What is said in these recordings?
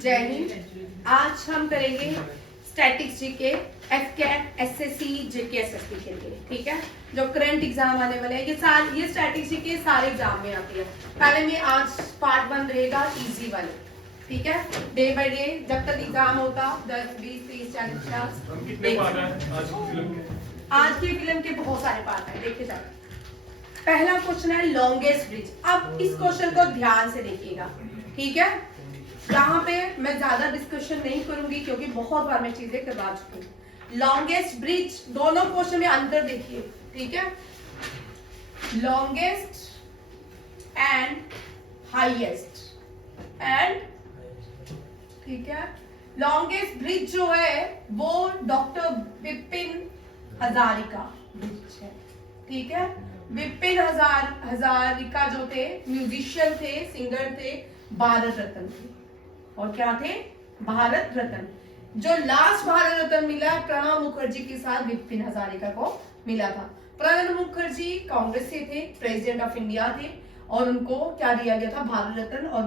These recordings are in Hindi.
जय हिंद। आज हम करेंगे स्टैटिक्स जीके, एफकेट, एसएससी, जीके, एसएससी के लिए, ठीक है, जो करंट एग्जाम आने वाले हैं। ये स्टैटिक्स जीके सारे एग्जाम में आती है। पहले में आज पार्ट 1 रहेगा इजी वाले, ठीक है। डे बाय डे जब तक एग्जाम होता 10, 20, 30, 40, 50 कितने पार्ट हैं आज की फिल्म के बहुत सारे पार्ट हैं, देखे जाए। पहला क्वेश्चन है लॉन्गेस्ट ब्रिज। अब इस क्वेश्चन को ध्यान से देखिएगा, ठीक है। यहाँ पे मैं ज्यादा डिस्कशन नहीं करूंगी क्योंकि बहुत बार मैं चीजें करवा चुकी हूँ। लॉन्गेस्ट ब्रिज, दोनों क्वेश्चन में अंतर देखिए, ठीक है। लॉन्गेस्ट एंड हाईएस्ट एंड, ठीक है। लॉन्गेस्ट ब्रिज जो है वो डॉक्टर विपिन हजारिका ब्रिज है, ठीक है। विपिन हजारिका जो थे म्यूजिशियन थे, सिंगर थे, भारत रत्न थे। और क्या थे? भारत रत्न। जो लास्ट भारत रत्न मिला प्रणब मुखर्जी के साथ विपिन हजारिका को मिला था। प्रणब मुखर्जी कांग्रेस से थे, प्रेसिडेंट ऑफ इंडिया थे, और उनको क्या दिया गया था? भारत रत्न। और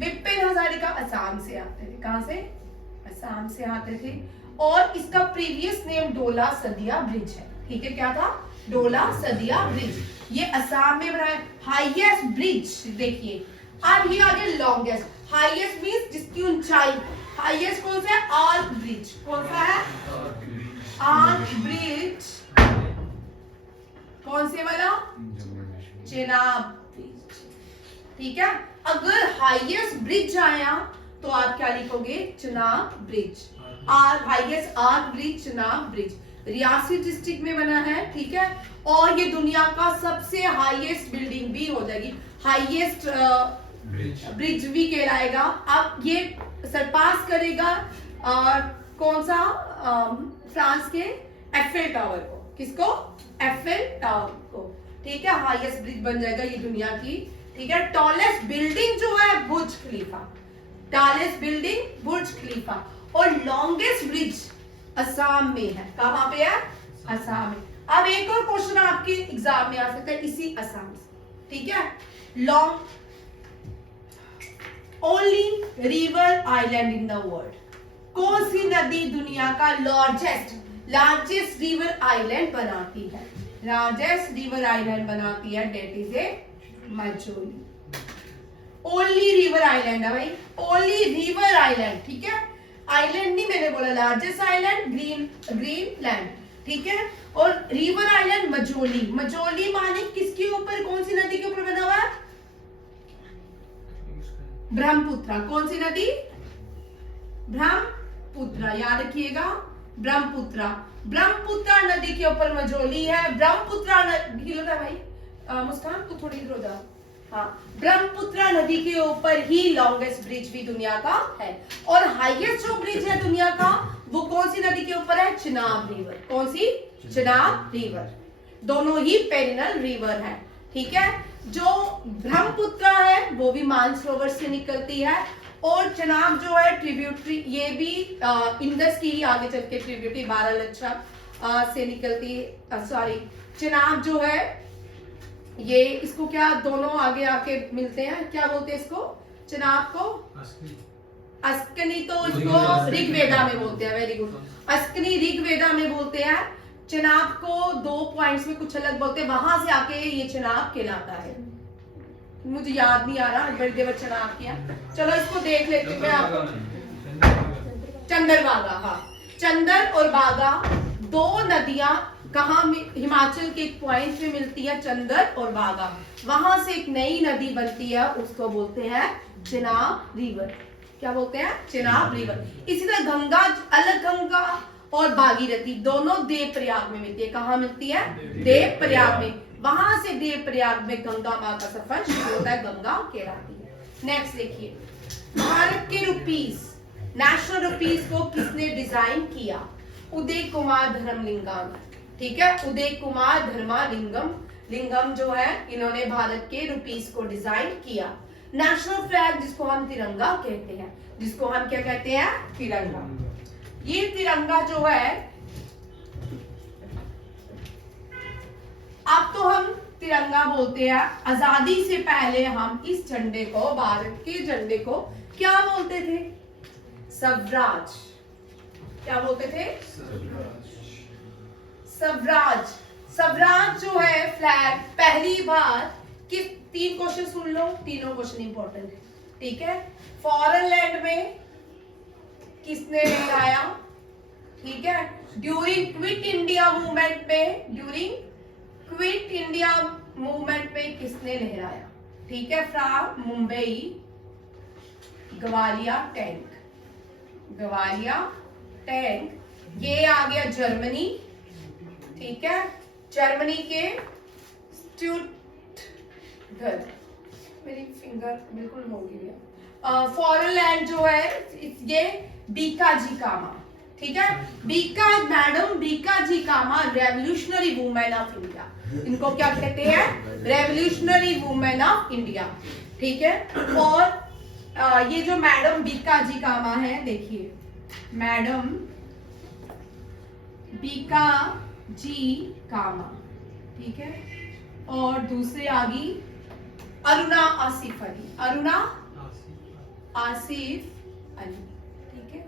विपिन हजारिका असम से आते थे। कहां से? असम से आते थे। और इसका प्रीवियस नेम डोला सदिया ब्रिज है, ठीक है। क्या था? डोला सदिया ब्रिज। ये असम में बना है। हाईएस्ट ब्रिज देखिए। अब ये आगे लॉन्गेस्ट। हाईएस्ट मींस जिसकी ऊंचाई। हाईएस्ट कौन सा है? Arch bridge. कौन सा है? Arch bridge. कौन से वाला? चेनाब ब्रिज, ठीक है। अगर हाईएस्ट ब्रिज आया तो आप क्या लिखोगे? Chenab bridge. Highest arch bridge, Chenab bridge. Reasi district में बना है, ठीक है। और ये दुनिया का सबसे हाईएस्ट बिल्डिंग भी हो जाएगी, हाईएस्ट ब्रिज भी कहलाएगा। अब ये सरपास करेगा कौन सा? फ्रांस के एफेल टावर को। किसको? एफेल टावर को, ठीक है। हाईएस्ट ब्रिज बन जाएगा ये दुनिया की, ठीक है। टॉलेस्ट बिल्डिंग जो है बुर्ज खलीफा। टॉलेस्ट बिल्डिंग बुर्ज खलीफा। और लॉन्गेस्ट ब्रिज असम में है। कहां पे है? असम में। अब एक और क्वेश्चन आपके एग्जाम में आ सकता है इसी असम से, ठीक है। Long only river island in the world. कौन सी नदी दुनिया का लार्जेस्ट रिवर आइलैंड बनाती है? लार्जेस्ट रिवर आइलैंड बनाती है, that is a Majuli. Only river island है भाई, ओनली रिवर आइलैंड, ठीक है। आइलैंड नहीं मैंने बोला, लार्जेस्ट आइलैंड ग्रीन लैंड, ठीक है। और रिवर आइलैंड मजोली। मजोली माने किसके ऊपर? कौन सी नदी के ऊपर बना हुआ है? ब्रह्मपुत्र। कौन सी नदी? ब्रह्मपुत्र, याद रखिएगा, ब्रह्मपुत्र। ब्रह्मपुत्र नदी के ऊपर मजोली है। ब्रह्मपुत्र नदी भाई मुस्कान तू थोड़ी इधर हो जा। हाँ, ब्रह्मपुत्र नदी के ऊपर ही लॉन्गेस्ट ब्रिज भी दुनिया का है। और हाईएस्ट जो ब्रिज है दुनिया का वो कौन सी नदी के ऊपर है? चिनाब रिवर। कौन सी? चिनाब रिवर। दोनों ही पेरिनल रिवर है, ठीक है। जो ब्रह्मपुत्र है वो भी मानसरोवर से निकलती है, और चिनाब जो है ट्रिब्यूटरी, ये भी इंडस की आगे चल के ट्रिब्यूटरी बारालाचा से निकलती है। सॉरी, चिनाब जो है ये, इसको क्या दोनों आगे आके मिलते हैं, क्या बोलते हैं इसको? चिनाब को अस्कनी, तो इसको ऋग्वेदा में बोलते हैं। Very good. अस्कनी ऋग्वेदा में बोलते हैं। चिनाब को 2 पॉइंट्स में कुछ अलग बोलते हैं, वहां से आके ये चिनाब कहलाता है। मुझे याद नहीं आ रहा बड़ी देवर चिनाब किया। चलो इसको देख लेते हैं। मैं आपको चंदरभागा, हाँ, चंदर और बागा दो नदियां कहाँ? हिमाचल के एक पॉइंट पे मिलती है, चंदर और बागा। वहां से एक नई नदी बनती है, उसको बोलते हैं चिनाब रिवर। क्या बोलते हैं? चिनाब रिवर। इसी तरह गंगा, अलग गंगा और भागीरथी दोनों देव प्रयाग में मिलती है। कहाँ मिलती है? देव प्रयाग में। वहां से देव प्रयाग में गंगा माँ का सफर शुरू होता है, गंगा कहलाती है। नेक्स्ट देखिए, भारत के रुपीस, नेशनल रुपीस को किसने डिजाइन किया? उदय कुमार धर्मलिंगम, ठीक है। उदय कुमार धर्मलिंगम जो है, इन्होंने भारत के रुपीस को डिजाइन किया। नेशनल फ्लैग जिसको हम तिरंगा कहते हैं, जिसको हम क्या कहते हैं? तिरंगा। ये तिरंगा जो है, अब तो हम तिरंगा बोलते हैं। आजादी से पहले हम इस झंडे को, भारत के झंडे को क्या बोलते थे? स्वराज। क्या बोलते थे? स्वराज। स्वराज जो है फ्लैग पहली बार किस, 3 क्वेश्चन सुन लो, तीनों क्वेश्चन इंपॉर्टेंट है, ठीक है। फॉरेन लैंड में किसने लहराया? ठीक है। ड्यूरिंग क्विट इंडिया मूवमेंट में, ड्यूरिंग क्विट इंडिया मूवमेंट में किसने लहराया? ठीक है। From Mumbai Gwalior tank, Gwalior tank, ये आ गया जर्मनी, ठीक है। जर्मनी के स्टुटगर्ट, मेरी फिंगर बिल्कुल हो गई। फॉरेन लैंड जो है ये बीकाजी कामा, ठीक है। Madam Bhikaji Cama revolutionary women of India, इनको क्या कहते हैं? रेवोल्यूशनरी वुमेन ऑफ इंडिया, ठीक है। और ये जो मैडम बीकाजी कामा है, देखिए मैडम बीकाजी कामा, ठीक है। और दूसरे आ गई अरुणा आसिफ अली, अरुणा आसिफ अली, ठीक है।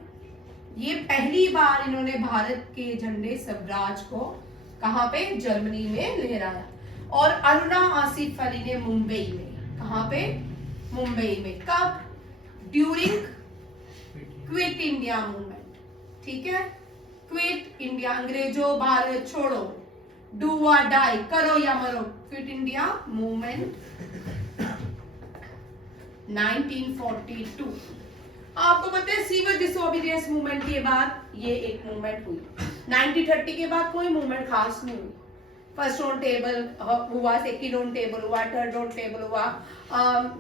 ये पहली बार इन्होंने भारत के झंडे स्वराज को कहां पे? जर्मनी में लहराया। और अरुणा आसिफ अली ने मुंबई में, कहां पे? मुंबई में। कब? ड्यूरिंग क्विट इंडिया मूवमेंट, ठीक है। क्विट इंडिया, अंग्रेजों भारत छोड़ो, डू और डाई, करो या मरो, क्विट इंडिया मूवमेंट 1942। आपको पता है सिविल डिसोबीडियंस मूवमेंट के बाद ये एक मूवमेंट हुई। 1930 के बाद कोई मूवमेंट खास नहीं हुई। फर्स्ट ऑन टेबल हुआ, सेकंड ऑन टेबल हुआ, थर्ड ऑन टेबल हुआ,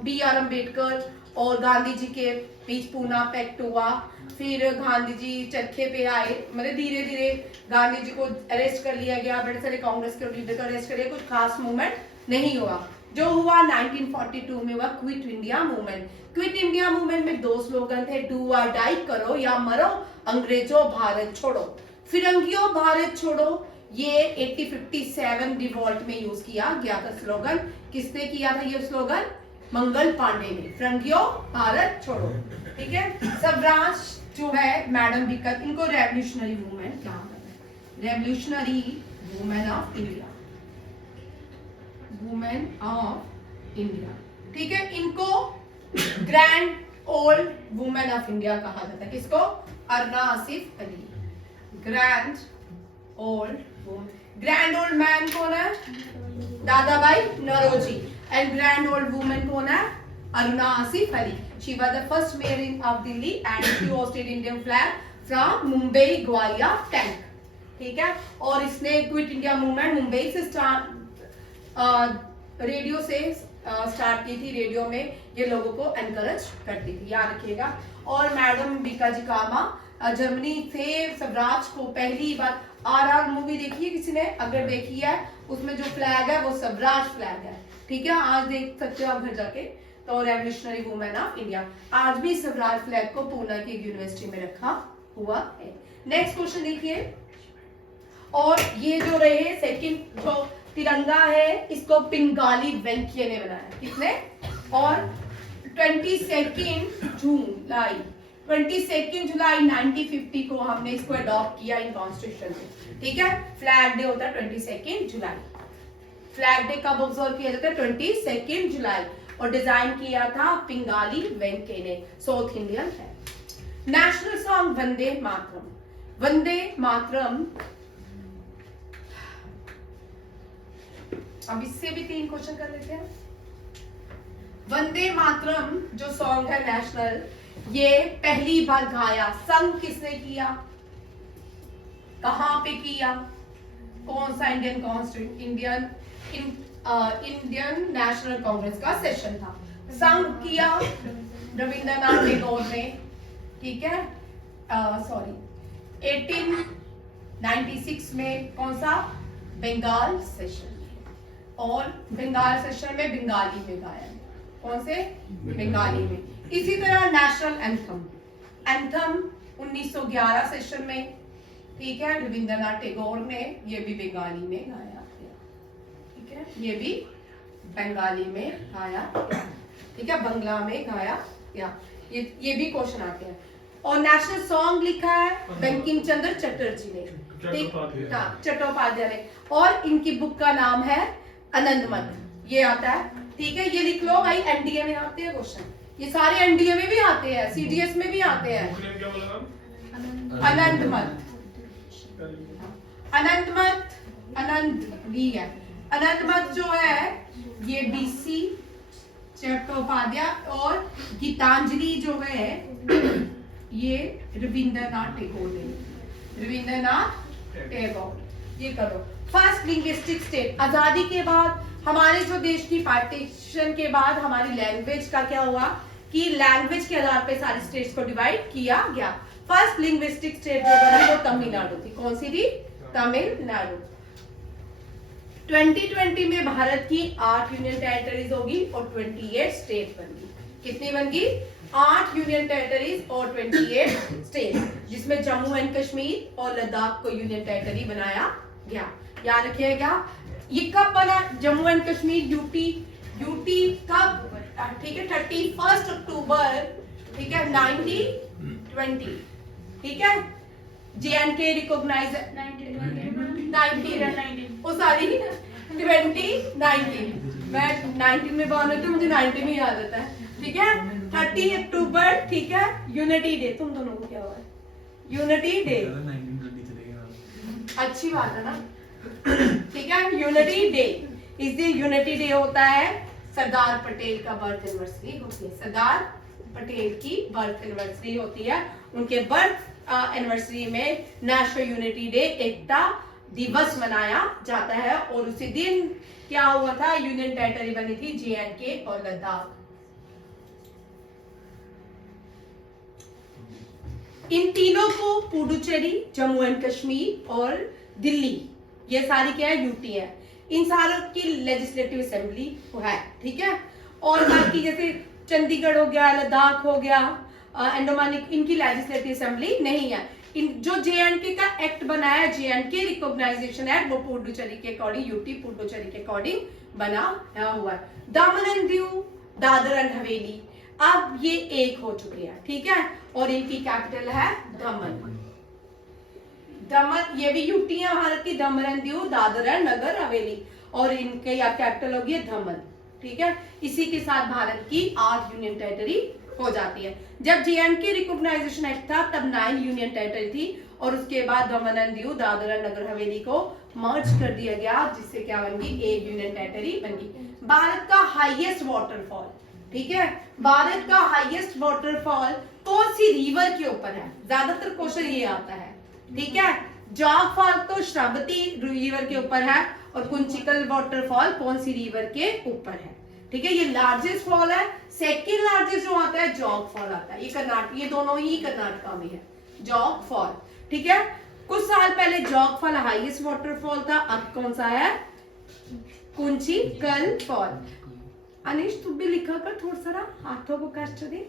B.R. अम्बेडकर और गांधी जी के बीच पूना पैक्ट हुआ, फिर गांधी जी चरखे पे आए, मतलब धीरे धीरे गांधी जी को अरेस्ट कर लिया गया, बड़े सारे कांग्रेस के लीडर को अरेस्ट कर लिया, कुछ खास मूवमेंट नहीं हुआ। जो हुआ 1942 में हुआ quit India movement. Quit India movement में 2 स्लोगन थे, डू और डाई, करो या मरो, अंग्रेजों भारत छोड़ो। फिरंगियों भारत छोड़ो, ये 1857 रिवॉल्ट में यूज किया गया था स्लोगन। किसने किया था ये स्लोगन? मंगल पांडे ने। फिरंगियों भारत छोड़ो, ठीक है। स्वराज जो है मैडम बिकट, इनको रेवोल्यूशनरी मूवमेंट कहा जाता है, revolutionary women of India, women of India, ठीक है। इनको grand old women of India कहा जाता है। किसको? Aruna Asaf Ali, grand old women. Grand old man कौन है? Dadabhai Naoroji. And grand old women कौन है? Aruna Asaf Ali. She was the first mayor of Delhi and she hoisted Indian flag from Mumbai Gwalior tank, ठीक है। और इसने क्विट इंडिया मूवमेंट मुंबई से रेडियो से स्टार्ट की थी। रेडियो में ये लोगों को एनकरेज करती थी, याद रखिएगा। और मैडम बीकाजी कामा जर्मनी से स्वराज को पहली बार, RR मूवी देखी है किसी ने? अगर देखी है उसमें जो फ्लैग है वो स्वराज फ्लैग है, ठीक है। आज देख सकते हो आप घर जाके। तो रेवोल्यूशनरी वुमेन ऑफ इंडिया, आज भी स्वराज फ्लैग को पूना की यूनिवर्सिटी में रखा हुआ है। नेक्स्ट क्वेश्चन देखिए। और ये जो रहे सेकंड जो तिरंगा है, इसको पिंगाली वेंकैया ने बनाया। किसने? और 22 जुलाई 1950 को हमने इसको अडॉप्ट किया इन कॉन्स्टिट्यूशन में, ठीक है। फ्लैग डे होता है 22 जुलाई। फ्लैग डे कब ऑब्जर्व किया जाता है? 22 जुलाई। और डिजाइन किया था पिंगाली वेंकैया ने, साउथ इंडियन है। National song Vande Mataram. वंदे मातरम, अब इससे भी 3 क्वेश्चन कर लेते हैं। वंदे मातरम जो सॉन्ग है नेशनल, ये पहली बार गाया, संग किसने किया? कहां पे किया? कौन सा Indian constitution, Indian national Congress का सेशन था। संग किया रविंद्रनाथ टैगोर ने, ठीक है। 1896 में कौन सा? बंगाल सेशन। और बंगाल सेशन में बंगाली में गाया। कौन से? बंगाली में। इसी तरह नेशनल एंथम, 1911 सेशन में, ठीक है, रविंद्रनाथ टैगोर ने, ये भी बंगाली में गाया, ठीक है। ये भी बंगाली में गाया गया, ठीक है, बंगला में गाया गया। ये भी क्वेश्चन आते हैं। और नेशनल सॉन्ग लिखा है बंकिम चंद्र चटर्जी ने, ठीक, हाँ, चट्टोपाध्याय ने। और इनकी बुक का नाम है आनंदमठ, ये आता है, ठीक है, ये लिख लो भाई, एनडीए में आते हैं क्वेश्चन, ये सारे एनडीए में भी आते हैं, सीडीएस में भी आते हैं। आनंदमठ, आनंदमठ, आनंदी है। आनंदमठ जो है ये बीसी चट्टोपाध्याय और गीतांजलि जो है ये रविंद्रनाथ टैगोर ने, रविंद्रनाथ टैगोर। ये करो। फर्स्ट लिंग्विस्टिक स्टेट, आजादी के बाद हमारे जो देश की पार्टीशन के बाद हमारी लैंग्वेज का क्या हुआ कि लैंग्वेज के आधार पे सारी स्टेट्स को डिवाइड किया गया। फर्स्ट लिंग्विस्टिक स्टेट जो बनी वो तमिलनाडु थी। कौन सी थी? तमिलनाडु। 2020 में भारत की 8 यूनियन टेरिटरीज होगी और 28 स्टेट बनेगी। कितनी बनेगी? 8 यूनियन टेरिटरीज और 28 स्टेट, जिसमें जम्मू एंड कश्मीर और लद्दाख को यूनियन टेरिटरी बनाया गया। याद रखिएगा। ये कब बना जम्मू एंड कश्मीर? यूटी कब? ठीक है, 31 अक्टूबर, ठीक है, 1920, ठीक है। JNK रिकॉग्नाइज 19 ओ सॉरी 2019, मैं 19 में born हुई तो मुझे 19 ही याद आता है, ठीक है। 30 अक्टूबर, ठीक है, यूनिटी डे। तुम दोनों को क्या हुआ है? यूनिटी डे, अच्छी बात है ना, ठीक है। यूनिटी डे, इस दिन यूनिटी डे होता है। सरदार पटेल का बर्थ एनिवर्सरी होती है, सरदार पटेल की बर्थ एनिवर्सरी होती है। उनके बर्थ एनिवर्सरी में नेशनल यूनिटी डे, एकता दिवस मनाया जाता है। और उसी दिन क्या हुआ था? यूनियन टेरिटरी बनी थी JNK और लद्दाख। इन तीनों को पुडुचेरी, जम्मू एंड कश्मीर और दिल्ली, ये सारी क्या है? यूटी है। इन सारों की लेजिस्लेटिव असेंबली है, ठीक है। और बाकी जैसे चंडीगढ़ हो गया, लद्दाख हो गया, अंडमान, इनकी लेजिस्लेटिव असेंबली नहीं है। इन जो JNK का एक्ट बना है, JNK रिकॉग्नाइजेशन एक्ट, वो पुडुचेरी के अकॉर्डिंग, यूटी पुडुचेरी के अकॉर्डिंग बना हुआ है। दमन एंड दीव, दादर एंड हवेली, अब ये एक हो चुके हैं, ठीक है। और इनकी कैपिटल है दमन। दमन, ये भी यूटी है भारत की, दमन एंड दीव, दादर एंड नगर हवेली, और इनके या कैपिटल होगी दमन, ठीक है। इसी के साथ भारत की 8 यूनियन टेरिटरी हो जाती है। जब JNK रिकॉग्नाइजेशन एक्ट था तब 9 यूनियन टेरिटरी थी, और उसके बाद दमन एंड दीव, दादर एंड नगर हवेली को मर्ज कर दिया गया, जिससे क्या बन गई? 1 यूनियन टेरिटरी बन गई। भारत का हाईएस्ट वाटरफॉल, ठीक है, भारत का हाईएस्ट वाटरफॉल कौन सी रिवर के ऊपर है? ज्यादातर क्वेश्चन ये आता है, ठीक है। जॉग फॉल तो श्रावती रिवर के ऊपर है, और कुंचिकल वाटरफॉल कौन सी रिवर के ऊपर है, ठीक है। ये लार्जेस्ट फॉल है। सेकंड लार्जेस्ट जो आता है जॉग फॉल आता है, ये कर्नाटक, ये दोनों ही कर्नाटका में है, जॉग फॉल, ठीक है। कुछ साल पहले जॉग फॉल हाईएस्ट वाटरफॉल था, अब कौन सा है? कुंचिकल फॉल। अनिश तू भी लिखा कर, थोड़ा सा हाथों को कष्ट दे,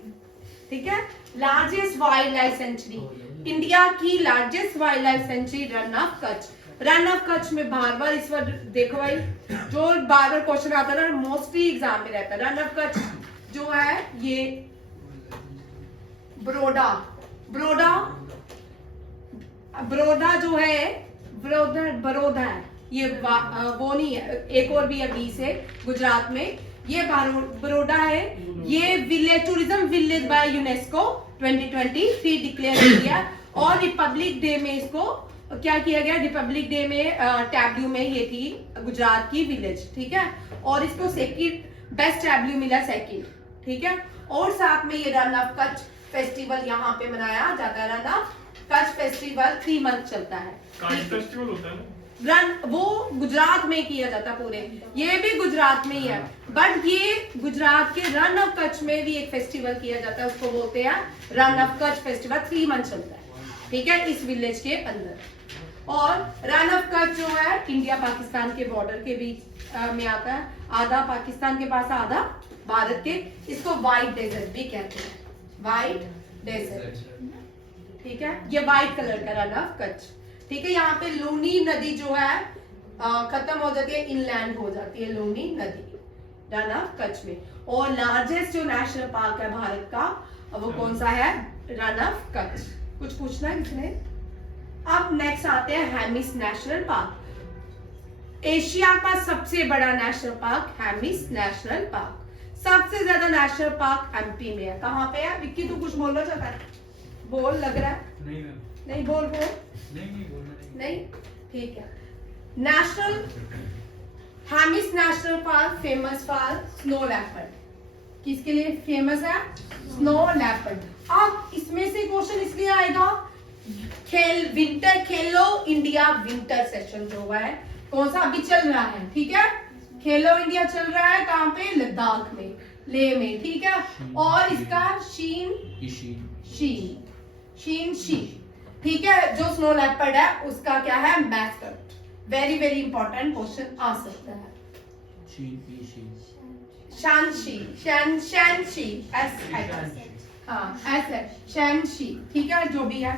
ठीक है। Largest wild life sanctuary, India की largest wild life sanctuary Rann of Kutch. Rann of Kutch में बार बार इस बार देखो भाई, जो बार बार क्वेश्चन आता है ना, मोस्टली एग्जाम में रहता है। रन ऑफ कच्छ जो है ये बड़ौदा, बड़ौदा जो है, बड़ौदा है, ये वो नहीं है, एक और भी है बी से, गुजरात में, ये बड़ौदा है। ये village, tourism village by UNESCO 2023 declare किया, और रिपब्लिक डे में इसको क्या किया गया? रिपब्लिक डे में टैब्लू में ये थी गुजरात की विलेज, ठीक है। और इसको सेकंड बेस्ट टैब्लू मिला, सेकंड, ठीक है। और साथ में ये रन ऑफ कच्छ फेस्टिवल यहाँ पे मनाया जाता है। Run of Kutch festival 3 month चलता है। फेस्टिवल होता है ना? रन वो गुजरात में किया जाता पूरे, ये भी गुजरात में ही है, बट ये गुजरात के रन ऑफ कच्छ में भी एक फेस्टिवल किया जाता है, उसको बोलते हैं run of Kutch festival. 3 month चलता है, ठीक है, इस विलेज के अंदर। और रन ऑफ कच्छ जो है इंडिया पाकिस्तान के बॉर्डर के बीच में आता है, आधा पाकिस्तान के पास, आधा भारत के। इसको व्हाइट डेजर्ट भी कहते हैं, व्हाइट डेजर्ट, ठीक है। ये व्हाइट कलर का रन ऑफ कच्छ, ठीक है। यहाँ पे लूनी नदी जो है खत्म हो जाती है, इनलैंड हो जाती है लूनी नदी रन ऑफ कच्छ में। और लार्जेस्ट जो नेशनल पार्क है भारत का वो कौन सा है? Run of Kutch. कुछ पूछना है किसने? अब नेक्स्ट आते हैं हेमिस नेशनल पार्क। एशिया का सबसे बड़ा national park Hemis national park. सबसे ज्यादा नेशनल पार्क एमपी में है। कहाँ पे है? विक्की तू कुछ बोलना चाहता है? बोल, लग रहा है नहीं नहीं बोल बोल नहीं ठीक है। National Hemis national park famous for snow leopard. किसके लिए फेमस है? Snow leopard. अब इसमें से क्वेश्चन इसलिए आएगा, खेलो इंडिया विंटर सेशन जो हुआ है कौन सा अभी चल रहा है, ठीक है? खेलो इंडिया चल रहा है कहाँ पे? लद्दाख में, लेह में, ठीक है? और इसका शीन, ठीक है? जो स्नो लेपर्ड है उसका क्या है? Mascot. Very very important question आ सकता है। शैनशी, एस है शैनशी, ठीक है? जो भी है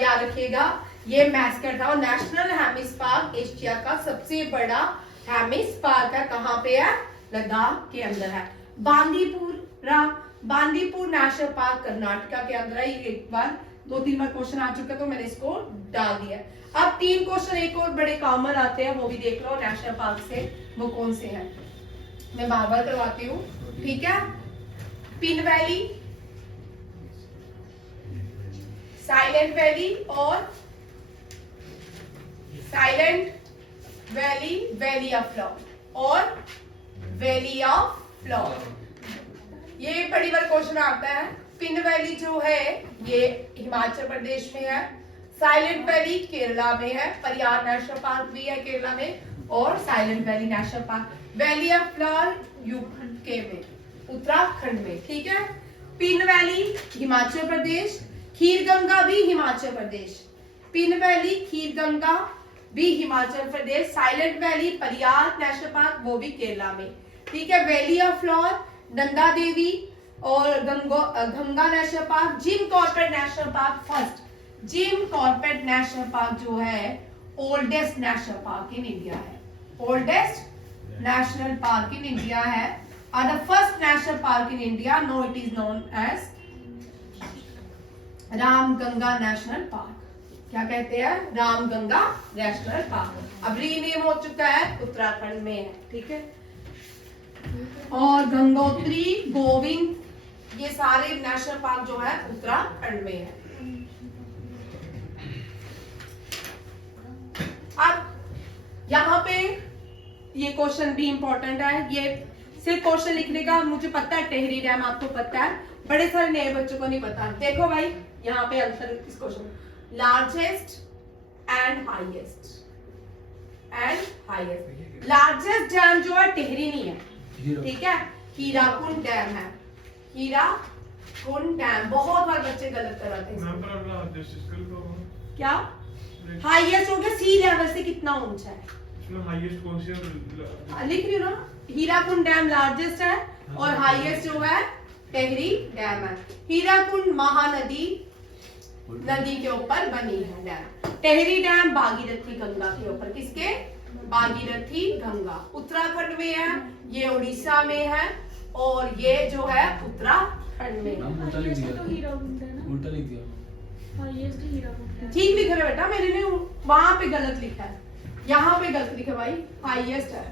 याद रखिएगा, ये मैस्कट था। और नेशनल हेमिस पार्क एशिया का सबसे बड़ा हेमिस पार्क है। कहाँ पे है? लद्दाख के अंदर है। बांदीपुर नेशनल पार्क कर्नाटका के अंदर है। ये एक बार 2-3 बार क्वेश्चन आ चुका तो मैंने इसको डाल दिया। अब 3 क्वेश्चन एक और बड़े कॉमन आते हैं, वो भी देख लो नेशनल पार्क से, वो कौन से हैं मैं बार बार करवाती हूँ, ठीक है? पिन वैली, साइलेंट वैली और वैली ऑफ फ्लावर और वैली ऑफ फ्लावर। ये बड़ी बार क्वेश्चन आता है। पिन वैली जो है ये हिमाचल प्रदेश में है, साइलेंट वैली केरला में है, परियार नेशनल पार्क भी है केरला में, और silent valley national park, valley of flower UK में, उत्तराखंड में, ठीक है? पिन वैली हिमाचल प्रदेश, खीरगंगा भी हिमाचल प्रदेश, पिन वैली खीरगंगा भी Himachal Pradesh, silent valley Pariyar national park वो भी केरला में, ठीक है? Valley of flower Nanda Devi और Ganga national park. Jim Corbett national park first, Jim Corbett national park जो है oldest national park in India है, oldest national park in India है, और the first national park in India, no it is known as Ramganga national park. क्या कहते हैं? Ramganga national park. अब रीनेम हो चुका है, उत्तराखंड में है, ठीक है? और गंगोत्री, गोविंद, ये सारे नेशनल पार्क जो है उत्तराखंड में है। अब यहाँ पे ये क्वेश्चन भी इंपॉर्टेंट है, ये सिर्फ क्वेश्चन लिखने का मुझे पता है, टेहरी डैम आपको पता है, बड़े सारे नए बच्चों को नहीं पता। देखो भाई यहाँ पे आंसर इस question, largest and highest, largest dam जो है टेहरी नहीं है, ठीक है? हीराकुंड डैम है, हीराकुंड डैम। बहुत बार बच्चे गलत कराते हैं। क्या हाईएस्ट हो गया? सी लेवल से कितना ऊंचा है? हाईएस्ट कौन सी है? लिख रही हूँ ना, हीराकुंड डैम लार्जेस्ट है और हाईएस्ट जो है टेहरी डैम है। हीराकुंड महानदी के ऊपर बनी है डैम। टेहरी डैम भागीरथी गंगा के ऊपर, किसके? भागीरथी गंगा। उत्तराखंड में है, ये उड़ीसा में है, और ये जो है उत्तराखंड में है। ठीक लिख रहे बेटा, मेरे ने वहां पे गलत लिखा है, यहाँ पे गलत लिखा भाई, हाईएस्ट है,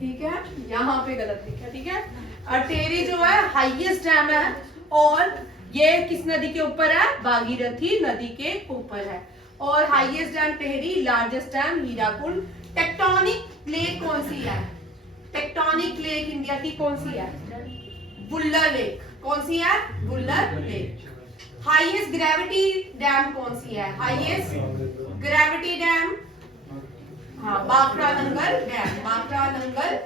ठीक है? यहाँ पे गलत लिखा, ठीक है? और टेहरी जो है हाईएस्ट डैम है, और ये किस नदी के ऊपर है? भागीरथी नदी के ऊपर है। और highest dam Tehri, largest dam Hirakud. Tectonic plate कौन सी है? टेक्टोनिक लेक इंडिया की कौन सी है? बुल्लर लेक। कौन सी है? Bullar lake. Highest gravity dam कौन सी है? हाईएस्ट ग्रेविटी डैम, हाँ, बाखरा नंगल डैम, बाखरा नंगल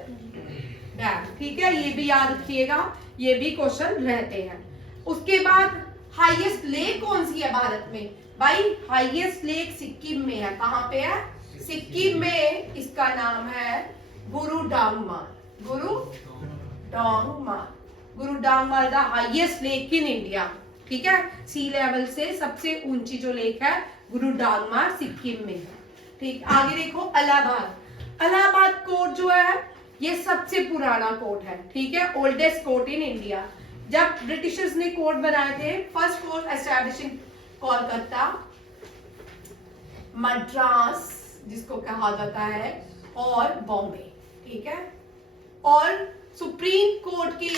डैम, ठीक है? ये भी याद रखिएगा, ये भी क्वेश्चन रहते हैं। उसके बाद हाईएस्ट लेक कौन सी है भारत में? भाई हाईएस्ट लेक सिक्किम में है। कहाँ पे है? सिक्किम में। इसका नाम है Gurudongmar. Gurudongmar the highest lake in India, ठीक है? सी लेवल से सबसे ऊंची जो लेक है गुरुडांगमाल सिक्किम में है, ठीक? आगे देखो, इलाहाबाद। इलाहाबाद कोर्ट जो है ये सबसे पुराना कोर्ट है, ठीक है, ओल्डेस्ट कोर्ट इन इंडिया। जब ब्रिटिशर्स ने कोर्ट बनाए थे, first court establish in Kolkata, Madras जिसको कहा जाता है, और बॉम्बे, ठीक है। और सुप्रीम कोर्ट के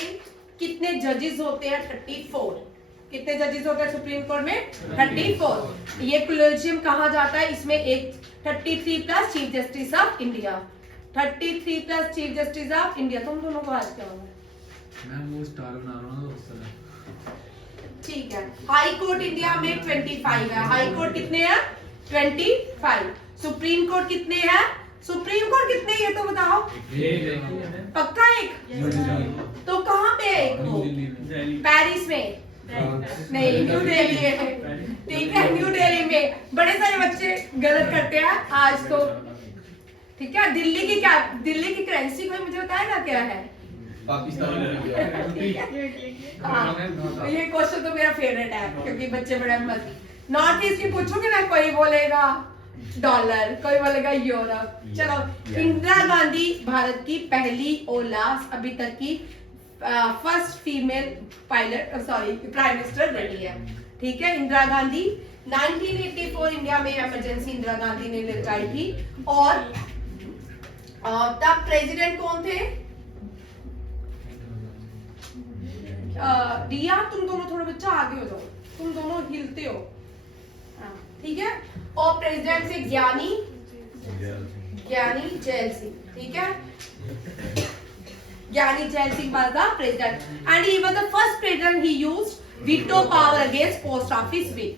कितने जजेस होते हैं? 34। कितने जजेस होते हैं सुप्रीम कोर्ट में? 34। ये कोलेजियम कहा जाता है, इसमें एक 33 plus chief justice of India, 33 plus chief justice of India. तुम दोनों को आज क्या होगा? मैं वो स्टार बना रहा हूं ना उस तरह। ठीक है, हाई कोर्ट इंडिया में 25 है। हाई कोर्ट कितने हैं? 25। सुप्रीम कोर्ट कितने हैं? सुप्रीम कोर्ट कितने हैं ये तो बताओ। पक्का एक? तो कहाँ पे है एक? वो पेरिस में नहीं, न्यू दिल्ली में, ठीक है, न्यू दिल्ली में। बड़े सारे बच्चे गलत करते हैं आज तो, ठीक है। दिल्ली की क्या, दिल्ली की करेंसी कोई मुझे बताएगा क्या है? ठीक है, हाँ, ये क्वेश्चन तो मेरा फेवरेट है क्योंकि बच्चे बड़े मस्त। नॉर्थ ईस्ट की पूछोगे ना, कोई बोलेगा डॉलर, कोई बोलेगा यूरो। चलो, इंदिरा गांधी भारत की पहली और लास्ट अभी तक की first female pilot, sorry, prime minister रही है, ठीक है, इंदिरा गांधी। 1984 इंडिया में इमरजेंसी इंदिरा गांधी ने लगाई थी। और तब प्रेसिडेंट कौन थे? रिया, तुम दोनों थोड़ा बच्चा आगे हो जाओ, तुम दोनों हिलते हो, ठीक है। और प्रेसिडेंट से ज्ञानी जैल सिंह, ठीक है, ज्ञानी gel Singh was the president and he was the first president he used veto power against post office bill,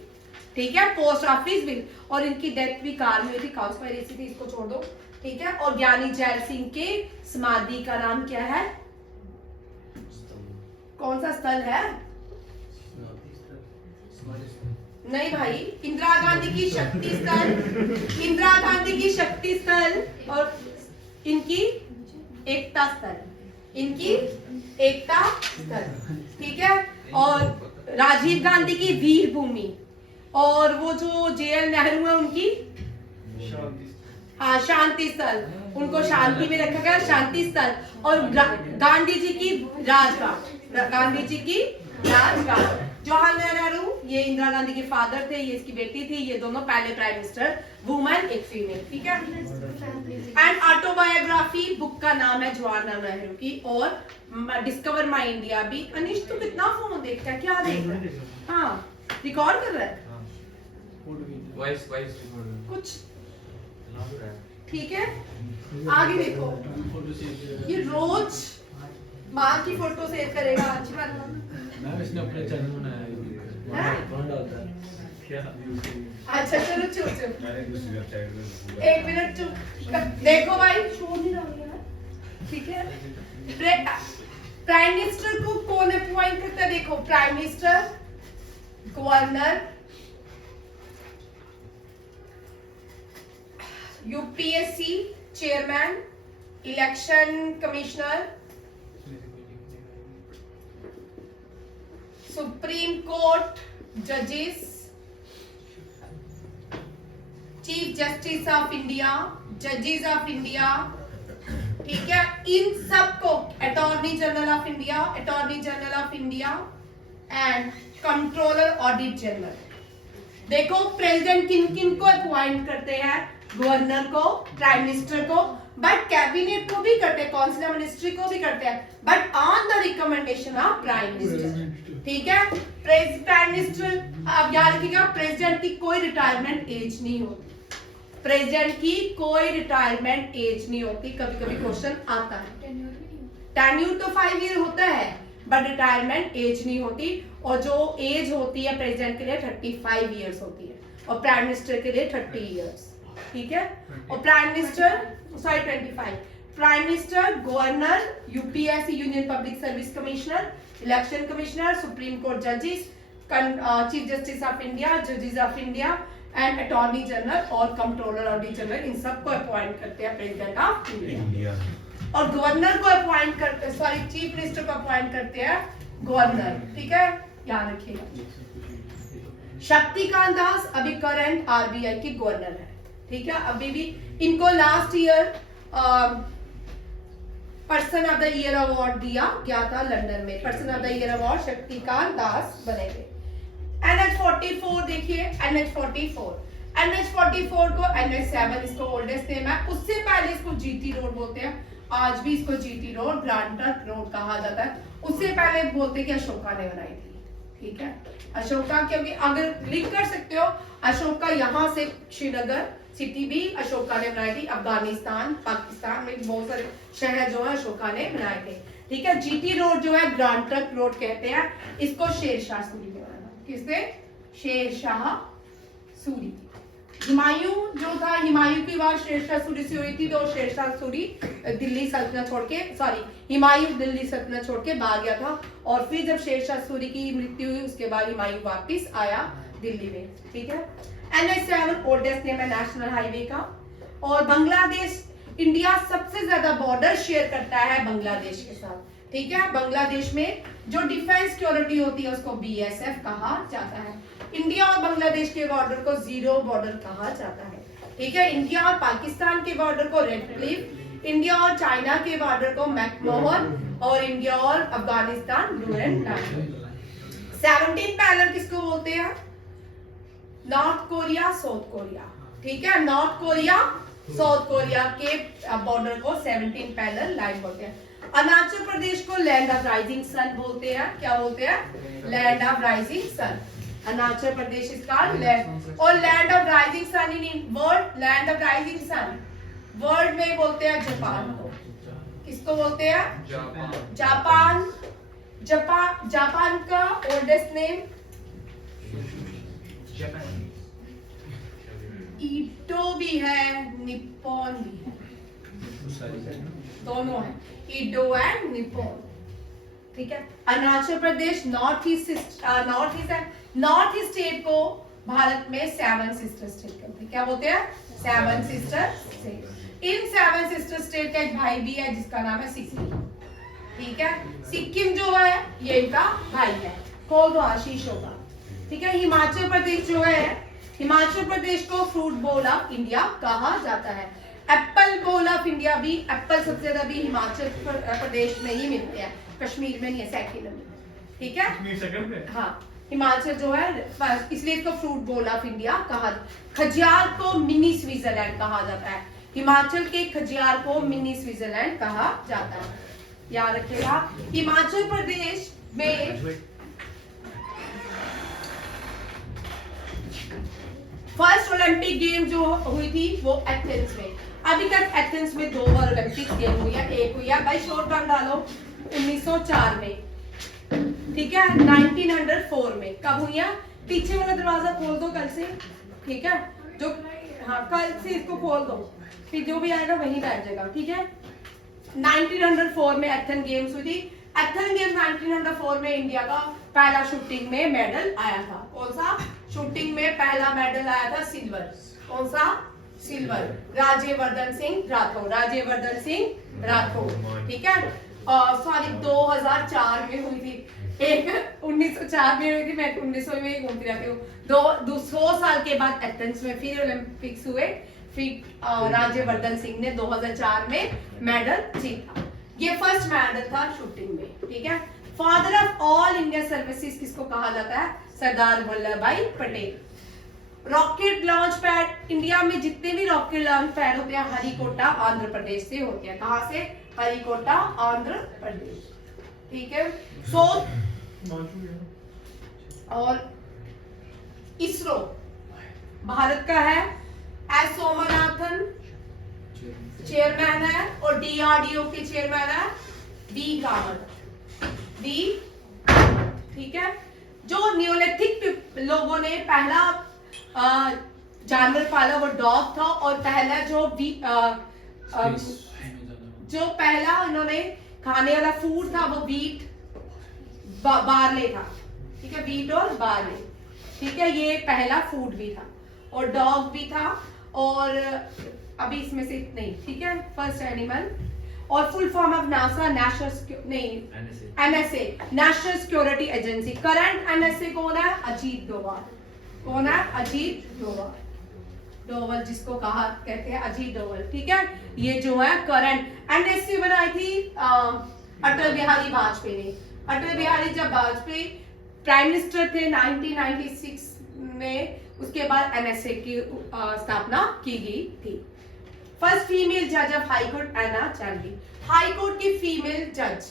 ठीक है, पोस्ट ऑफिस बिल। और इनकी डेथ भी कार में हुई थी, कॉन्स्पिरेसी थी, इसको छोड़ दो, ठीक है। और ज्ञानी जैल सिंह के समाधि का नाम क्या है? कौन सा स्थल है? नहीं भाई, इंदिरा गांधी की शक्ति स्थल, इंदिरा गांधी की शक्ति स्थल और इनकी एकता स्थल, इनकी एकता स्थल, ठीक है। और राजीव गांधी की वीर भूमि, और वो जो जेएल नेहरू है उनकी हाँ शांति स्थल, उनको शांति में रखा गया, शांति स्थल। और गांधी जी की राजघाट, गांधी जी की राजघाट। जवाहरलाल नेहरू ये इंदिरा गांधी के फादर थे, ये इसकी बेटी थी, ये दोनों पहले प्राइम मिनिस्टर, वुमेन एक फीमेल, ठीक है। एंड ऑटोबायोग्राफी बुक का नाम है जवाहरलाल नेहरू की। और डिस्कवर माई इंडिया भी। अनिश तू कितना फोन देखता है, क्या देख रहा है? हाँ, रिकॉर्ड कर रहा है वॉइस रिकॉर्ड कुछ, ठीक है। आगे देखो, ये रोज माँ की फोटो सेव करेगा, अच्छी बात है। मैम इसने अपने चैनल बनाया है, कौन डालता है क्या? अच्छा चलो चुप, एक मिनट चुप। देखो भाई, शोर नहीं रहा है, ठीक है। प्राइम मिनिस्टर को कौन अपॉइंट करता है? देखो, prime minister, governor, UPSC chairman, election commissioner, supreme court जजेस, चीफ जस्टिस ऑफ इंडिया, जजेस ऑफ इंडिया, ठीक है। इन सबको attorney general of India, attorney general of India and controller audit general. देखो, प्रेसिडेंट किन किन को अपॉइंट करते हैं? गवर्नर को, प्राइम मिनिस्टर को, बट कैबिनेट को भी करते हैं, काउंसिल मिनिस्ट्री को भी करते हैं, but on the recommendation of prime minister, ठीक है। प्राइम मिनिस्टर, आप याद रखिएगा, प्रेसिडेंट की कोई रिटायरमेंट एज नहीं होती, प्रेसिडेंट की कोई रिटायरमेंट एज नहीं होती। कभी कभी क्वेश्चन आता है, टेन्यूर तो 5 ईयर होता है, बट रिटायरमेंट एज नहीं होती। और जो एज होती है प्रेसिडेंट के लिए 35 ईयर्स होती है, और प्राइम मिनिस्टर के लिए 30 ईयर्स, ठीक है। और prime minister, sorry 25, prime minister, governor, UPSC union public service commissioner, election commissioner, supreme court जजेस, चीफ जस्टिस ऑफ इंडिया, जजेस of India and attorney general और कंट्रोलर ऑडिट जनरल, इन सबको अपॉइंट करते हैं प्रेसिडेंट ऑफ इंडिया। और गवर्नर को अपॉइंट करते, सॉरी चीफ मिनिस्टर को अपॉइंट करते हैं गवर्नर, ठीक है, याद रखिएगा। शक्तिकांत दास अभी करंट आरबीआई के गवर्नर है, ठीक है। अभी भी इनको last year person of the year award दिया गया था लंदन में। Person of the year award Shaktikanta Das बने थे। NH44 देखिए, NH44 को NH7 इसको ओल्डेस्ट नेम है। उससे पहले इसको GT रोड बोलते हैं, आज भी इसको GT road, grand trunk road कहा जाता है। उससे पहले बोलते कि अशोका ने बनाई थी, ठीक है, अशोका, क्योंकि अगर लिंक कर सकते हो, अशोका यहाँ से श्रीनगर सिटी भी अशोका ने बनाई थी। अफगानिस्तान, पाकिस्तान में बहुत सारे शहर जो है अशोका ने बनाए थे, ठीक है। GT रोड जो है ग्रैंड ट्रंक रोड कहते हैं इसको। शेरशाह सूरी ने बनाया, किसने? शेरशाह सूरी। हुमायूं जो था, हुमायूं की बात शेरशाह सूरी से हुई थी, तो शेरशाह सूरी दिल्ली सल्तनत छोड़ के, हुमायूं दिल्ली सल्तनत छोड़ के भाग गया था, और फिर जब शेरशाह सूरी की मृत्यु हुई उसके बाद हुमायूं वापस आया दिल्ली में, ठीक है। NH7 ओल्डेस्ट नेम है नेशनल हाईवे का। और बांग्लादेश, इंडिया सबसे ज्यादा बॉर्डर शेयर करता है बांग्लादेश के साथ, ठीक है। बांग्लादेश में जो डिफेंस सिक्योरिटी होती है उसको BSF कहा जाता है। इंडिया और बांग्लादेश के बॉर्डर को जीरो बॉर्डर कहा जाता है, ठीक है। इंडिया और पाकिस्तान के बॉर्डर को रेड क्लिफ, इंडिया और चाइना के बॉर्डर को मैकमोहन, और इंडिया और Afghanistan blue and line. 17 panel किसको बोलते हैं? नॉर्थ कोरिया, साउथ कोरिया, ठीक है। नॉर्थ कोरिया, साउथ कोरिया के बॉर्डर को 17 पैनल लाइन बोलते हैं। अरुणाचल प्रदेश को लैंड ऑफ राइजिंग सन बोलते हैं। क्या बोलते हैं? Land of rising sun. Arunachal Pradesh इसका लैंड, और land of rising sun in world, land of rising sun world में बोलते हैं जापान को। किसको बोलते हैं? जापान। जापान का ओल्डेस्ट नेम ईडो भी है, निप्पॉन भी है, दोनों है, ईडो एंड निप्पॉन, ठीक है। अरुणाचल प्रदेश नॉर्थ ईस्ट है। नॉर्थ ईस्ट स्टेट को भारत में 7 सिस्टर स्टेट कहते हैं। क्या बोलते हैं? 7 सिस्टर स्टेट। इन 7 सिस्टर स्टेट का एक भाई भी है जिसका नाम है सिक्किम, ठीक है। सिक्किम जो है ये इनका भाई है, खोल दो आशीष होगा, ठीक है। हिमाचल प्रदेश जो है, हिमाचल प्रदेश को फ्रूट बोल ऑफ इंडिया कहा जाता है। एप्पल बोल ऑफ इंडिया भी, एप्पल सबसे ज्यादा भी हिमाचल प्रदेश में ही मिलते हैं, कश्मीर में नहीं है, सेकंड में, ठीक है। हाँ, हिमाचल जो है इसलिए इसको फ्रूट बोल ऑफ इंडिया कहा। खजियार को मिनी स्विट्जरलैंड कहा जाता है। हिमाचल के खजियार को मिनी स्विट्जरलैंड कहा जाता है, याद रखिएगा। हिमाचल प्रदेश में फर्स्ट ओलंपिक गेम जो हुई थी वो एथेंस में। अभी तक एथेंस में 2 बार ओलंपिक गेम हुई है, एक हुई है भाई शॉर्ट रन डालो 1904 में, ठीक है। 1904 में कब हुई है? पीछे वाला दरवाजा खोल दो कल से, ठीक है। जो हाँ कल से इसको खोल दो, फिर जो भी आएगा वही बैठ जाएगा, ठीक है। 1904 में एथेंस गेम्स हुई थी। एथेंस गेम्स 1904 में इंडिया का पहला शूटिंग में मेडल आया था। कौन सा? शूटिंग में पहला मेडल आया था सिल्वर। कौन सा? सिल्वर। राज्यवर्धन सिंह राठौर, राज्यवर्धन सिंह राठौर, ठीक है। सॉरी 2004 में हुई थी, एक 1904 में हुई थी, मैं 1900 में ही घूमती रहती हूँ। 200 साल के बाद एथेंस में फिर ओलंपिक्स हुए, फिर राज्यवर्धन सिंह ने 2004 में मेडल जीता। ये फर्स्ट मेडल था शूटिंग में, ठीक है। Father of all India services किसको कहा जाता है? सरदार वल्लभ भाई Patel. Rocket launch pad, India में जितने भी रॉकेट लॉन्च पैड होते हैं हरिकोटा आंध्र प्रदेश से होते हैं। कहां से? हरिकोटा आंध्र प्रदेश, ठीक है। और इसरो भारत का है। एस सोमनाथन चेयरमैन है, और DRDO के चेयरमैन है V कामत, ठीक है। जो नियोलिथिक लोगों ने पहला जानवर पाला वो डॉग था, और पहला जो पहला इन्होंने खाने वाला फूड था वो व्हीट बार्ले था, ठीक है। व्हीट और बार्ले, ठीक है, ये पहला फूड भी था, और डॉग भी था, और अभी इसमें से नहीं, ठीक है। फर्स्ट एनिमल, और full form of NASA NSA national security agency. Current NSA कौन है? अजीत डोभाल। कौन है? अजीत डोभाल, डोवल जिसको कहा कहते हैं अजीत डोवल, ठीक है। ये जो है करंट एनएससी बनाई थी अटल बिहारी वाजपेयी ने। अटल बिहारी जब वाजपेयी प्राइम मिनिस्टर थे 1996 में, उसके बाद एनएसए की स्थापना की गई थी। फर्स्ट फीमेल जज ऑफ हाई कोर्ट एना चांदी, हाई कोर्ट की फीमेल जज।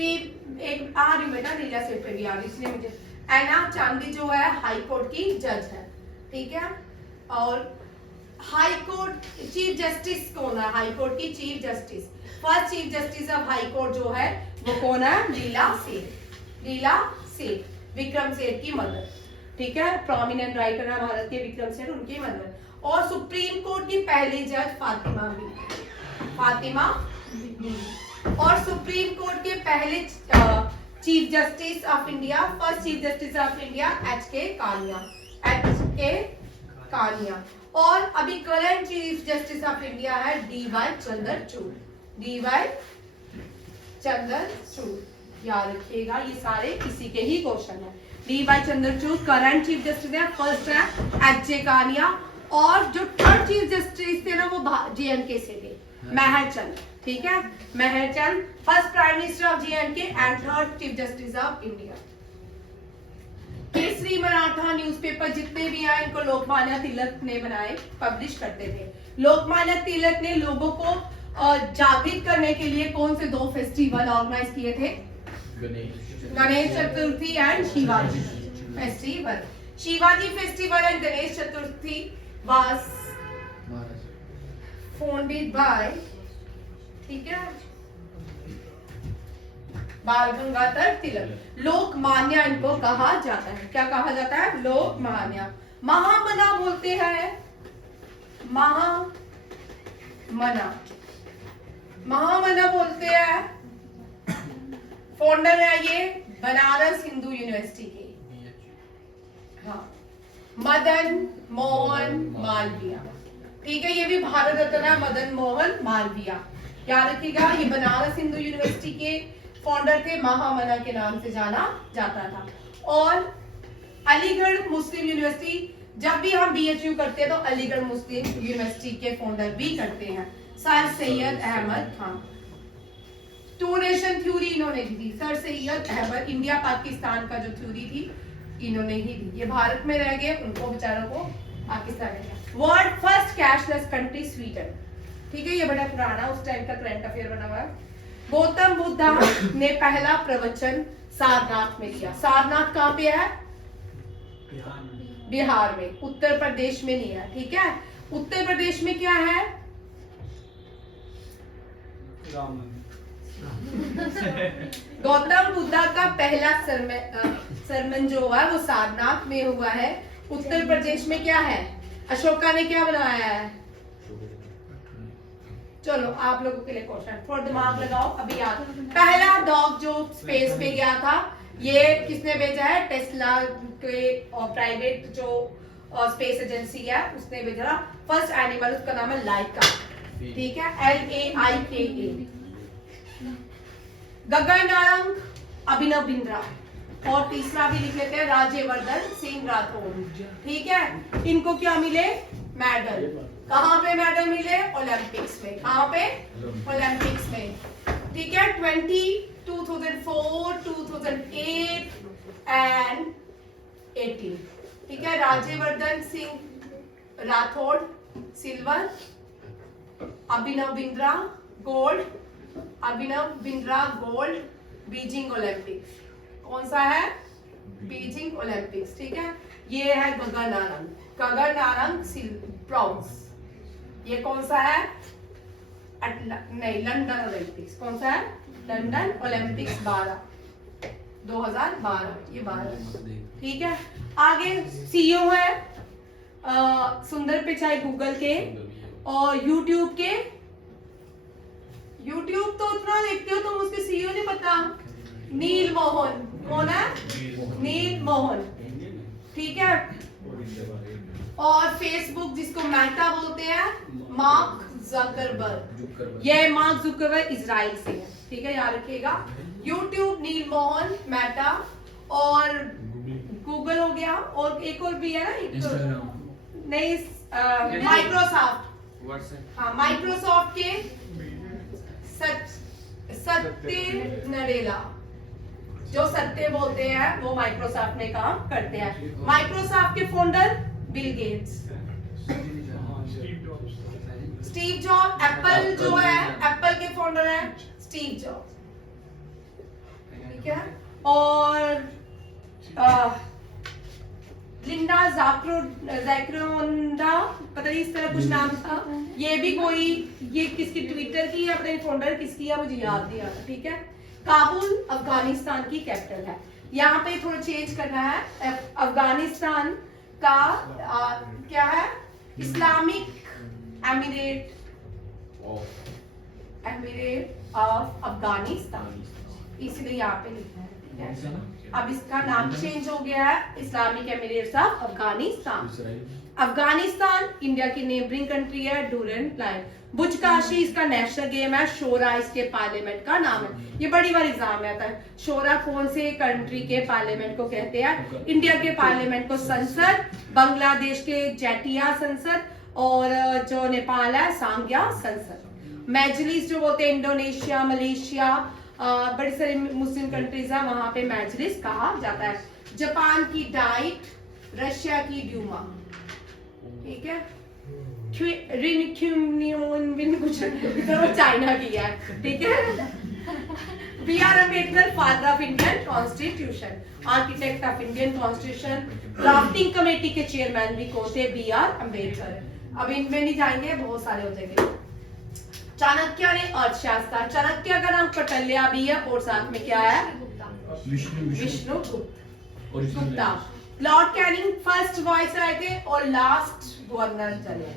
एक आ रही बेटा नीला सेट पे भी आ रही, इसलिए मुझे एना चांदी जो है हाई कोर्ट की जज है, ठीक है। और हाई कोर्ट चीफ जस्टिस कौन है? हाई कोर्ट की chief justice, first chief justice of high court जो है वो कौन है? लीला सेठ। लीला सेठ, विक्रम सेठ की मदर, ठीक है। प्रोमिनेंट राइटर है भारत के विक्रम सेठ, उनकी मदर। और सुप्रीम कोर्ट की पहली जज फातिमा बीबी, फातिमा बीबी। और सुप्रीम कोर्ट के पहले chief justice of India, first chief justice of India H K. Kania, H K. Kania. और अभी current chief justice of India है डी.वाई. चंद्रचूड़, डी.वाई. चंद्रचूड़। याद रखिएगा ये सारे इसी के ही क्वेश्चन है। D Y. Chandrachud current chief justice है, फर्स्ट है एच.जे. कानिया। और जो थर्ड चीफ जस्टिस थे ना वो जे.एन.के. से थे, मेहर चंद, ठीक है। Mehr Chand first prime minister of J and K and third chief justice of India. Kesari Maratha newspaper जितने भी आए इनको लोकमान्य तिलक ने बनाए, पब्लिश करते थे। लोकमान्य तिलक ने लोगों को जागृत करने के लिए कौन से 2 फेस्टिवल ऑर्गेनाइज किए थे? Ganesh Chaturthi and Shivaji festival. Shivaji festival and Ganesh Chaturthi was founded by, ठीक है, बाल गंगाधर तिलक। लोकमान्य इनको कहा जाता है, क्या कहा जाता है? लोकमान्य। महामना बोलते हैं, महामना, महामना बोलते हैं। फाउंडर है ये बनारस हिंदू यूनिवर्सिटी के, हाँ, मदन मोहन मालवीय, ठीक है। ये भी भारत रत्न है मदन मोहन मालवीय, याद रखिएगा। ये बनारस हिंदू यूनिवर्सिटी के फाउंडर थे, महामना के नाम से जाना जाता था। और अलीगढ़ मुस्लिम यूनिवर्सिटी, जब भी हम बीएचयू करते हैं तो अलीगढ़ मुस्लिम यूनिवर्सिटी के फाउंडर भी करते हैं sir Syed Ahmad Khan. Two nation theory इन्होंने दी थी, सर सैयद अहमद। इंडिया पाकिस्तान का जो थ्योरी थी इन्होंने ही दी। ये भारत में रह गए, उनको बेचारों को पाकिस्तान में गया। World first cashless country Sweden, ठीक है। ये बड़ा पुराना उस टाइम का करंट अफेयर बना हुआ है। गौतम बुद्धा ने पहला प्रवचन सारनाथ में दिया। सारनाथ कहाँ पे है? बिहार में, उत्तर प्रदेश में नहीं है, ठीक है। उत्तर प्रदेश में क्या है? गौतम बुद्धा का पहला सरमन जो हुआ है वो सारनाथ में हुआ है। उत्तर प्रदेश में क्या है? अशोका ने क्या बनाया है? चलो आप लोगों के लिए क्वेश्चन, थोड़ा दिमाग लगाओ, अभी याद। पहला डॉग जो स्पेस पे गया था ये किसने भेजा है? टेस्ला के प्राइवेट जो स्पेस एजेंसी है उसने भेजा। फर्स्ट एनिमल उसका नाम है लाइका, ठीक है, LAIKA। गगन नारंग अभिनव बिंद्रा। और तीसरा भी लिख लेते हैं राज्यवर्धन सिंह राठौर, ठीक है। इनको क्या मिले? मेडल। कहाँ पे मेडल मिले? ओलंपिक्स में। कहाँ पे? ओलंपिक्स में, ठीक है। 2004, 2008 एंड 18, ठीक है। Rajyavardhan Singh Rathore silver, Abhinav Bindra gold, Abhinav Bindra gold Beijing Olympics. कौन सा है? बीजिंग ओलंपिक्स, ठीक है। ये है गगन नारंग, गगन नारंग ब्रॉन्ज। ये कौन सा है? नहीं, लंदन ओलंपिक्स। कौन सा है? लंदन ओलंपिक्स 2012, ये 12, ठीक है। आगे सीईओ है सुंदर पिचाई गूगल के, और यूट्यूब के। यूट्यूब तो उतना देखते हो तुम, उसके सीईओ नहीं पता? नील मोहन। कौन है? नील मोहन, ठीक है। और फेसबुक जिसको मेटा बोलते हैं, मार्क ज़करबर्ग। ये मार्क ज़करबर्ग इजराइल से है, ठीक है, याद रखिएगा। यूट्यूब नील मोहन, मेटा, और गूगल हो गया, और एक और भी है ना, नहीं, माइक्रोसॉफ्ट। व्हाट्सएप। हाँ, माइक्रोसॉफ्ट के सत्य नडेला, जो सत्य बोलते हैं वो माइक्रोसॉफ्ट में काम करते हैं। माइक्रोसॉफ्ट के founder Bill Gates. Steve job. Apple जो है, एप्पल के फाउंडर है स्टीव जॉब, ठीक है। और लिंडा जैक्रोंडा, पता नहीं इस तरह कुछ नाम था। ये भी कोई, ये किसकी, ट्विटर की या अपने फाउंडर किसकी है मुझे याद नहीं आ रहा, ठीक है। काबुल अफगानिस्तान की कैपिटल है। यहाँ पे थोड़ा चेंज करना है। अफगानिस्तान का क्या है, इस्लामिक एमिरेट ऑफ अफगानिस्तान, इसलिए यहाँ पे लिखा है, ठीक है। अब इसका नाम चेंज हो गया है, Islamic Emirates of Afghanistan. Afghanistan India की नेबरिंग कंट्री है, डूरेंट लाइन। बुजकाशी इसका नेशनल गेम है, शोरा इसके पार्लियामेंट का नाम है। ये बड़ी बार एग्जाम में आता है, शोरा कौन से कंट्री के पार्लियामेंट को कहते हैं। इंडिया के पार्लियामेंट को संसद, बांग्लादेश के जेटिया संसद, और जो नेपाल है सांग्या संसद। मजलिस जो बोलते हैं इंडोनेशिया, मलेशिया, बड़ी सारी मुस्लिम कंट्रीज है, वहां पे मजलिस कहा जाता है। जापान की डाइट, रशिया की ड्यूमा, ठीक है। कुछ चाइना की है, ठीक है। B R Ambedkar, father of Indian constitution, architect of Indian constitution. Drafting committee के चेयरमैन भी कौन थे, बी आर अम्बेडकर। अब इनमें नहीं जाएंगे, बहुत सारे हो जाएंगे। चाणक्य ने अर्थशास्त्र, चाणक्य का नाम कौटिल्य भी है, और साथ में क्या है, Vishnu Gupta. Lord Canning first viceroy थे और लास्ट गवर्नर जनरल,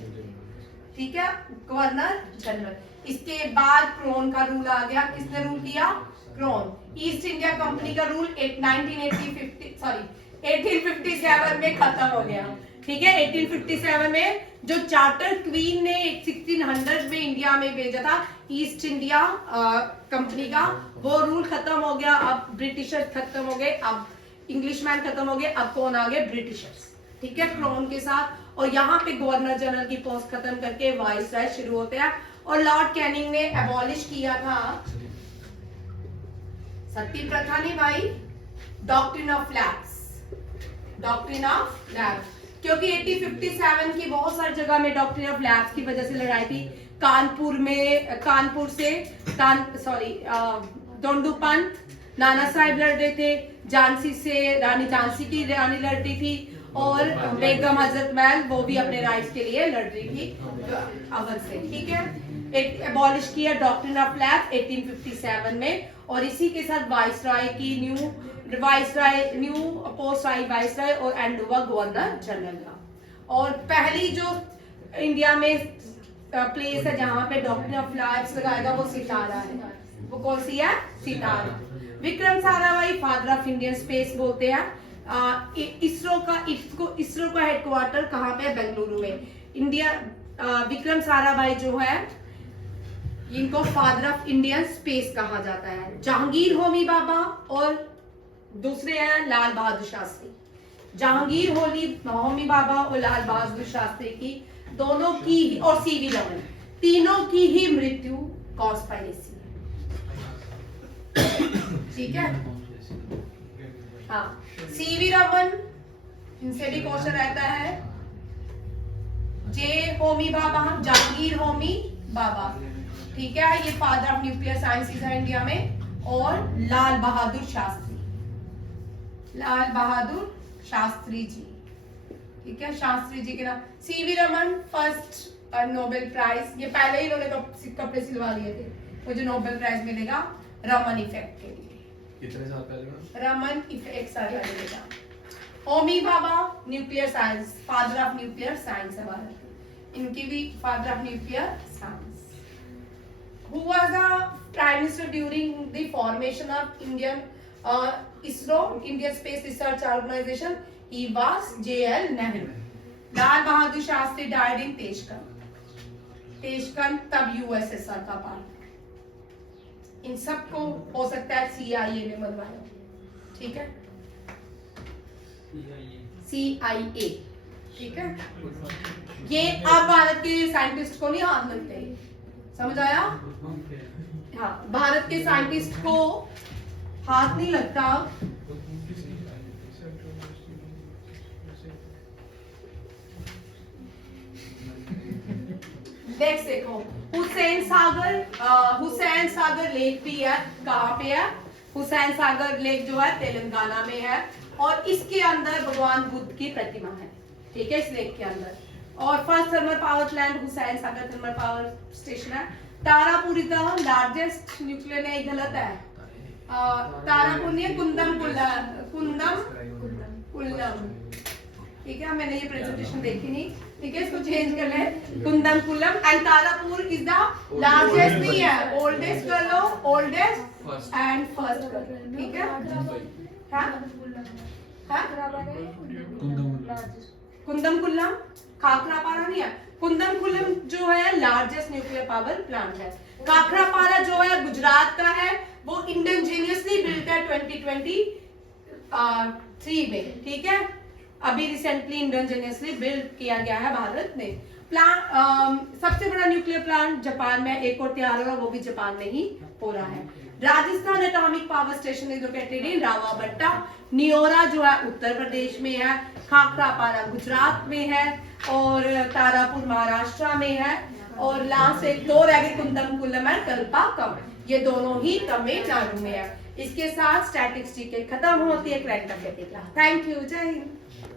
ठीक है, गवर्नर जनरल। इसके बाद क्रोन का रूल आ गया। किसने रूल किया, क्रोन। ईस्ट इंडिया कंपनी का रूल 1857 में खत्म हो गया, ठीक है। 1857 में जो चार्टर क्वीन ने 1600 में इंडिया में भेजा था ईस्ट इंडिया कंपनी का, वो रूल खत्म हो गया। अब ब्रिटिशर्स खत्म हो गए, अब इंग्लिशमैन खत्म हो गए, अब कौन आ गए, ब्रिटिशर्स, ठीक है, क्राउन के साथ। और यहाँ पे गवर्नर जनरल की पोस्ट खत्म करके वाइसराय शुरू होते हैं। और लॉर्ड कैनिंग ने एबॉलिश किया था सती प्रथा ने भाई, doctrine of lapse, doctrine of lapse. क्योंकि 1857 की बहुत सारी जगह में डॉक्ट्रिन ऑफ लैप्स की वजह से लड़ाई थी। कानपुर से दोंडूपंत, नाना साहिब लड़ रहे थे। झांसी से रानी झांसी की रानी लड़ रही थी, और बेगम हजरत महल वो भी अपने राइट्स के लिए लड़ रही थी अवध से, ठीक है। एबॉलिश किया डॉक्ट्रिन ऑफ लैप्स 1857 में। और इसी के साथ वाइसराय की न्यू पोस्ट आई वाइसराय, और एंड हुआ गवर्नर जनरल का। और पहली जो इंडिया में प्लेस है जहां पे डॉक्ट्रिन ऑफ लैप्स लगाएगा वो सितारा है। वो कौन सी है, सितारा। Vikram Sarabhai, father of Indian space बोलते हैं। इसरो का हेडक्वार्टर कहाँ पे है, बेंगलुरु में। विक्रम साराभाई जो है, इनको फादर ऑफ इंडियन स्पेस कहा जाता है। जहांगीर होमी बाबा और दूसरे हैं लाल बहादुर शास्त्री। जहांगीर होमी बाबा और लाल बहादुर शास्त्री की दोनों की, और सीवी रमन, तीनों की ही मृत्यु कॉन्स्पिरेसी है, ठीक है। हाँ, सीवी रमन, इनसे भी क्वेश्चन रहता है। जे होमी बाबा, जहांगीर होमी बाबा, ठीक है, ये फादर ऑफ न्यूक्लियर साइंसेज है इंडिया में। और लाल बहादुर शास्त्री जी, ठीक है, शास्त्री जी के नाम। C V Raman first Nobel prize, ये पहले ही इन्होंने कपड़े सिलवा लिए थे, मुझे नोबेल प्राइज मिलेगा रमन इफेक्ट के लिए। कितने साल पहले, रमन इफेक्ट साल पहले मिलेगा। Homi Bhabha nuclear science, father of nuclear science है भारत, इनकी भी father of nuclear science. Who was the prime minister during the formation of ISRO, Indian Space Research Organization? He was J.L. Nehru. Lal Bahadur Shastri died in तेशकन तब USSR का पार्ट। इन सबको हो सकता है CIA ने बनवाया, ठीक है, CIA। ठीक है, ये अब भारत के साइंटिस्ट को नहीं हाथ लगते, समझ आया? हाँ, भारत के साइंटिस्ट को हाथ नहीं लगता। नेक्स्ट देखो, हुसैन सागर लेक भी है, कहाँ पे है? हुसैन सागर लेक जो है तेलंगाना में है, और इसके अंदर भगवान बुद्ध की प्रतिमा है, ठीक है, इस लेक के अंदर। और first thermal power plant Hussain Sagar thermal power station है। तारापुरी का लार्जेस्ट न्यूक्लियर, नहीं गलत है, तारापुर नहीं है, कुंदम कुल्लम, ठीक है, मैंने ये प्रेजेंटेशन देखी नहीं, ठीक है, इसको चेंज कर ले, Kudankulam and Tarapur is the largest, नहीं है, ओल्डेस्ट कर लो, ओल्डेस्ट एंड फर्स्ट कर लो, ठीक है। कुंदम कुल्लम, खाखरापारा नहीं है, कुंदम कुल्लम जो है लार्जेस्ट न्यूक्लियर पावर प्लांट है। खाखरापारा जो है गुजरात का है, वो इंडिजीनियसली बिल्ट है 2023 में, ठीक है, अभी रिसेंटली इंडिजीनियसली बिल्ड किया गया है भारत में। प्लांट सबसे बड़ा न्यूक्लियर प्लांट जापान में एक और तैयार होगा, वो भी जापान में ही हो रहा है। Rajasthan atomic power station is located in Rawatbhata. नियोरा जो है उत्तर प्रदेश में है, खाखरापारा गुजरात में है, और तारापुर महाराष्ट्र में है, और लास्ट एक दो रह गए, कुंदम कुल्लम और कल्पाकम, ये दोनों ही तमिलनाडु में है। इसके साथ स्टैटिक्स जीके खत्म होती है, करंट अफेयर। थैंक यू, जय हिंद।